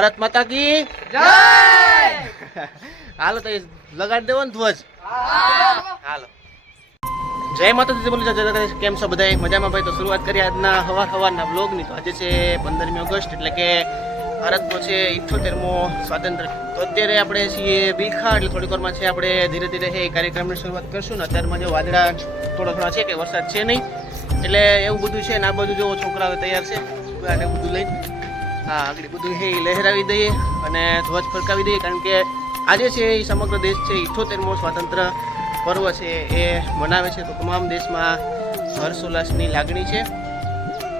ભારત માતા કી જય. હાલો તો લગાડી દેવો ને ધ્વજ. હાલો જય માતાજી બોલી જય. કેમ છો બધા? મજામાં ભાઈ? તો શરૂઆત કરીએ આજના સવારના બ્લોગની. તો આજે છે 15મી ઓગસ્ટ, એટલે કે ભારતનો છે 78મો સ્વાતંત્ર્ય. તો અત્યારે આપણે છીએ બિલખા, એટલે થોડીક વારમાં છે આપણે ધીરે ધીરે એ કાર્યક્રમની શરૂઆત કરશું ને. અત્યારમાં જો વાદળા થોડા છે કે વરસાદ છે નહીં, એટલે એવું બધું છે ને. આ બધું જો છોકરાઓ તૈયાર છે અને બધું લઈને હા આગળ બધું એ લહેરાવી દઈએ અને ધ્વજ ફરકાવી દઈએ, કારણ કે આજે છે એ સમગ્ર દેશ છે 78મો સ્વાતંત્ર્ય પર્વ છે એ મનાવે છે. તો તમામ દેશમાં હર્ષોલ્લાસની લાગણી છે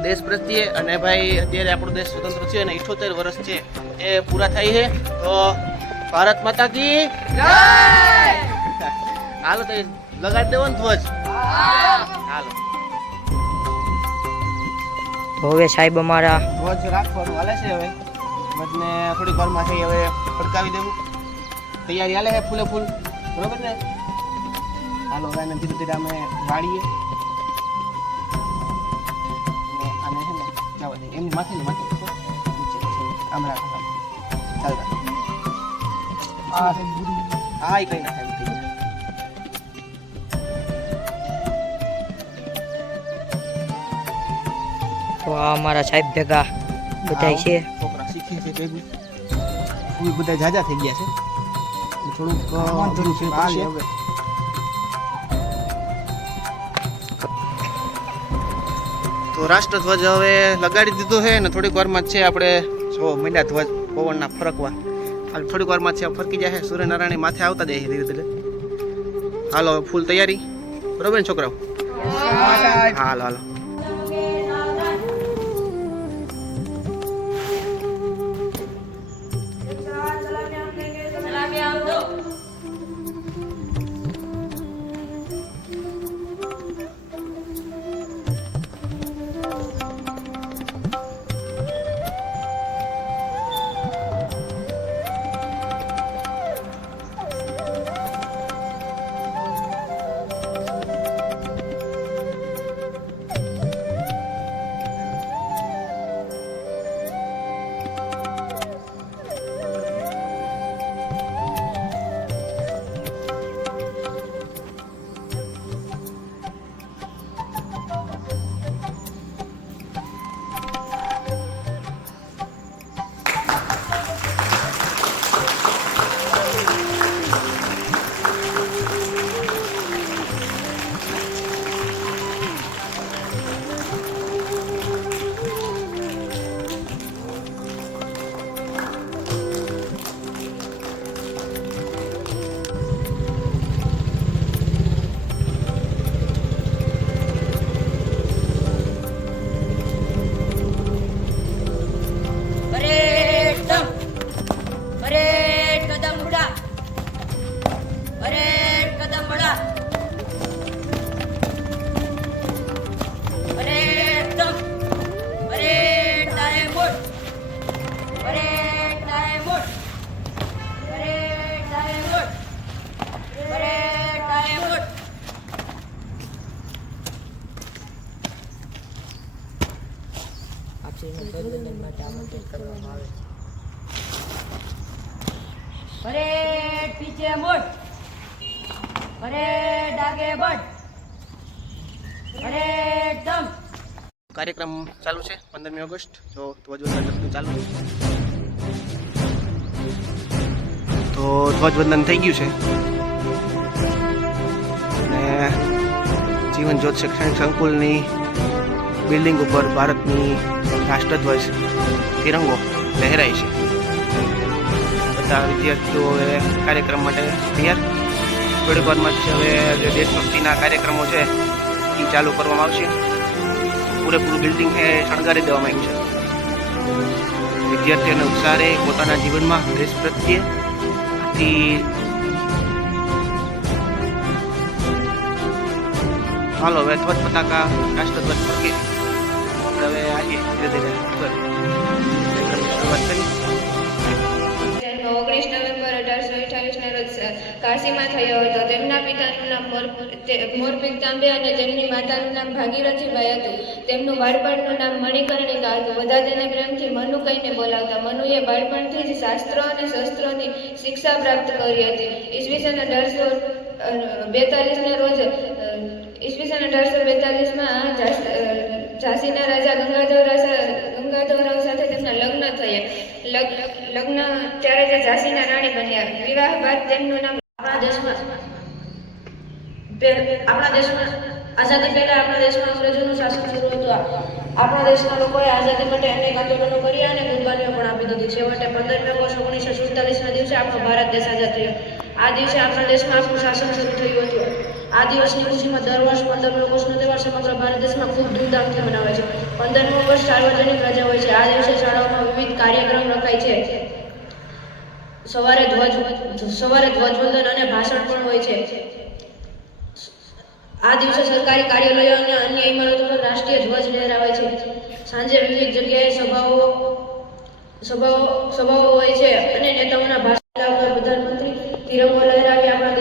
દેશ પ્રત્યે. અને ભાઈ અત્યારે આપણો દેશ સ્વતંત્ર છે અને 78 વર્ષ છે એ પૂરા થાય છે. તો ભારત માતા કી જય. હાલો તો લગાડી દેવો ને ધ્વજ. હાલો હવે સાહેબ અમારા ધ્વજ રાખવાનું હાલે છે. હવે ધ્વજને થોડીક વારમાં છે હવે ફડકાવી દેવું. તૈયારી હાલે છે ફૂલે ફૂલ, બરોબર ને? હાલો હવે ધીરે ધીરે અમે વાળીએ અને છે ને જવા દઈએ એમની માથે નીચે આમ રાખો. ચાલ હા એ કઈ ના થાય. તો આ અમારા સાહેબ ભેગા બધા છે. છોકરા શીખે છે ભેગું. ફૂલ બધા જાજા થઈ ગયા છે, થોડુંક અઘરું છે પડશે હવે. તો રાષ્ટ્રધ્વજ હવે લગાડી દીધો છે ને થોડીક વારમાં જ છે આપણે જો મીંડા ધ્વજ પવનના ફરકવા. હાલ થોડીક વારમાં છે ફરકી જાય. સૂર્યનારાયણ માથે આવતા જાય ધીરે ધીરે. હાલો ફૂલ તૈયારી, બરોબર ને છોકરાઓ? હાલો હાલો. परेड पीछे मुड़, परेड आगे बढ़, परेड दम. કાર્યક્રમ ચાલુ છે 15મી ઓગસ્ટ. જો ધ્વજવંદન ચાલુ છે. તો ધ્વજવંદન થઈ ગયું છે અને જીવન જ્યોત શૈક્ષણિક સંકુલની બિલ્ડિંગ ઉપર ભારતની રાષ્ટ્રધ્વજ તિરંગો લહેરાય છે. બધા વિદ્યાર્થીઓ હવે કાર્યક્રમ માટે તૈયાર. થોડીક વારમાં જ હવે જે દેશભક્તિના કાર્યક્રમો છે એ ચાલુ કરવામાં આવશે. પૂરેપૂરું બિલ્ડિંગ છે શણગારી દેવામાં આવ્યું છે. વિદ્યાર્થીઓને ઉત્સાહ રહે પોતાના જીવનમાં દેશ પ્રત્યે. આથી હાલો હવે ધ્વજ પતાકા રાષ્ટ્રધ્વજ ફરકે. હવે આજે ધીરે ધીરે શરૂઆત કરી. 19 નવેમ્બર 1828 ના રોજ કાશીમાં થયો હતો. તેમના પિતાનું નામ મોરપીક તાંબે અને તેમની માતાનું નામ ભાગીરથીબાઈ હતું. તેમનું બાળપણનું નામ મણિકર્ણિકા હતું. બધા તેને પ્રેમથી મનુ કહીને બોલાવતા. મનુએ બાળપણથી જ શાસ્ત્રો અને શસ્ત્રોની શિક્ષા પ્રાપ્ત કરી હતી. ઈસવીસન 1842ના રોજ ઈસવીસન 1842માં ઝાંસીના રાજા ગંગાધરરાવ સાથે તેમના લગ્ન થયા. લગ્ન ત્યારે તે ઝાંસીના રાણી બન્યા. વિવાહ બાદ તેમનું નામ આપણા દેશમાં આઝાદી પહેલા આપણા દેશમાં અંગ્રેજોનું શાસન શરૂ હતું. આપણા દેશના લોકોએ આઝાદી માટે અનેક આંદોલનો કર્યા અને કુરબાનીઓ પણ આપી દીધી. છેવટે 15 ઓગસ્ટ 1947ના દિવસે આપણો ભારત દેશ આઝાદ થયો. આ દિવસે આપણા દેશમાં આપણું શાસન શરૂ થયું હતું. આ દિવસની ખુશીમાં દર વર્ષ 15 ઓગસ્ટનો તહેવાર સમગ્ર ભારત દેશમાં ખૂબ ધૂમધામથી મનાવાય છે. 15 ઓગસ્ટ સાર્વજનિક રજા હોય છે. આ દિવસે શાળાઓમાં વિવિધ કાર્યક્રમ રખાય છે. સવારે ધ્વજવંદન અને ભાષણ પણ હોય છે. આ દિવસે સરકારી કાર્યાલયો અને અન્ય ઇમારતો પર રાષ્ટ્રીય ધ્વજ લહેરાવાય છે. સાંજે વિવિધ જગ્યાએ સભાઓ હોય છે અને નેતાઓના ભાષણ આપતા પ્રધાનમંત્રી તિરંગો લહેરાવી આપણા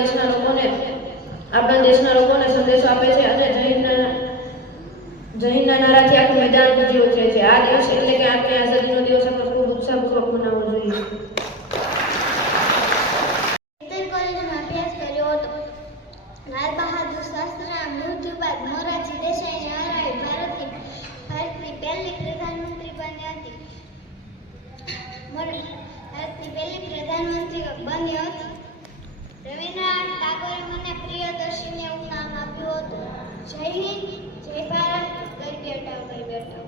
દેશના લોકોને સંદેશો આપે છે અને જય નારાથી આખું મેદાન ગુંજી ઉઠે છે. આ દિવસ એટલે કે આપણી આઝાદીનો દિવસ આપણે ખૂબ ઉત્સાહપૂર્વક મનાવવો જોઈએ. કોલેજમાં અભ્યાસ કર્યો હતો. લાલ બહાદુર શાસ્ત્રીના મૃત્યુ બાદ મોરારજી દેસાઈને હરાવી ભારતની પહેલી પ્રધાનમંત્રી બની હતી. રવિન્દ્રનાથ ટાગોરે મને પ્રિયદર્શીને એવું નામ આપ્યું હતું. જય હિન્દ, જય ભારત, ગરબી હટાવ, ગરબી હટાવ.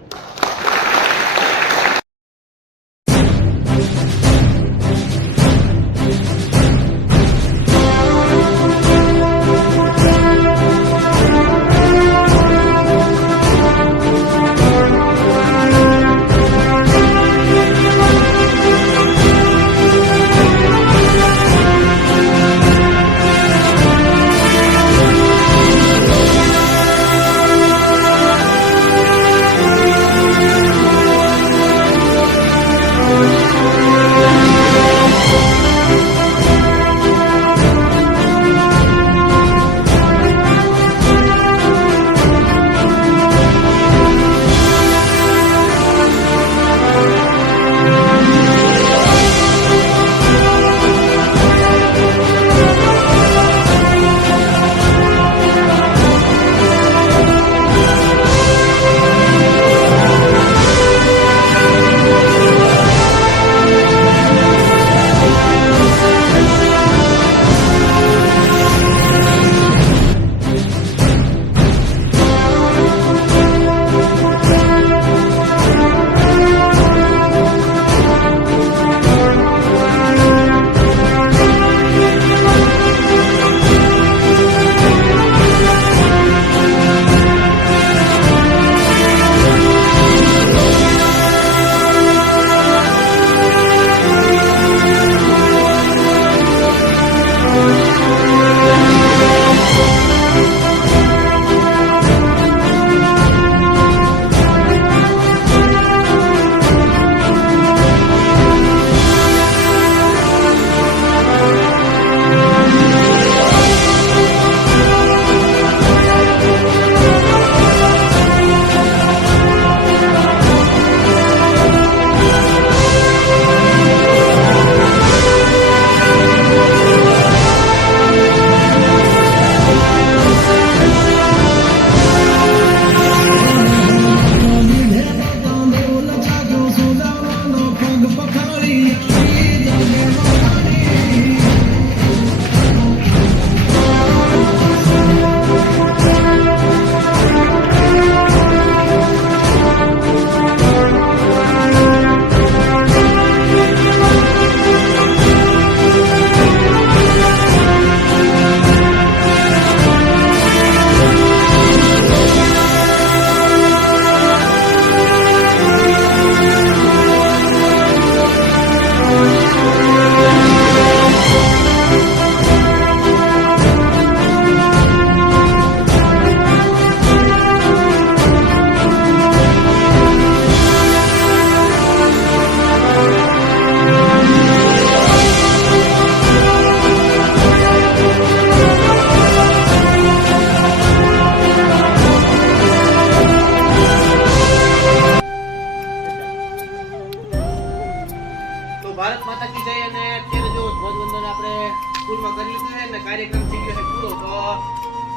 તો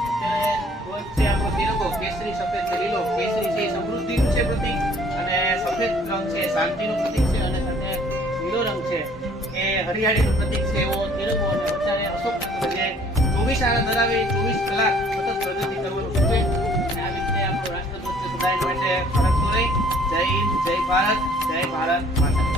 અત્યારે ધ્વજ છે આપણો તિરંગો કેસરી સફેદ ને લીલો. કેસરી છે એ સમૃદ્ધિનું છે પ્રતીક અને સફેદ રંગ છે શાંતિનું પ્રતીક છે અને સાથે લીલો રંગ છે એ હરિયાળીનું પ્રતીક છે એવો તિરંગો અને અત્યારે અશોક ચક્ર જે 24 આના ધરાવે 24 કલાક સતત પ્રગતિ કરવાનું છે અને આવી રીતે આપણો રાષ્ટ્રધ્વજ છે સદાય માટે ફરકતો રહે. જય હિન્દ, જય ભારત, જય ભારત માતા.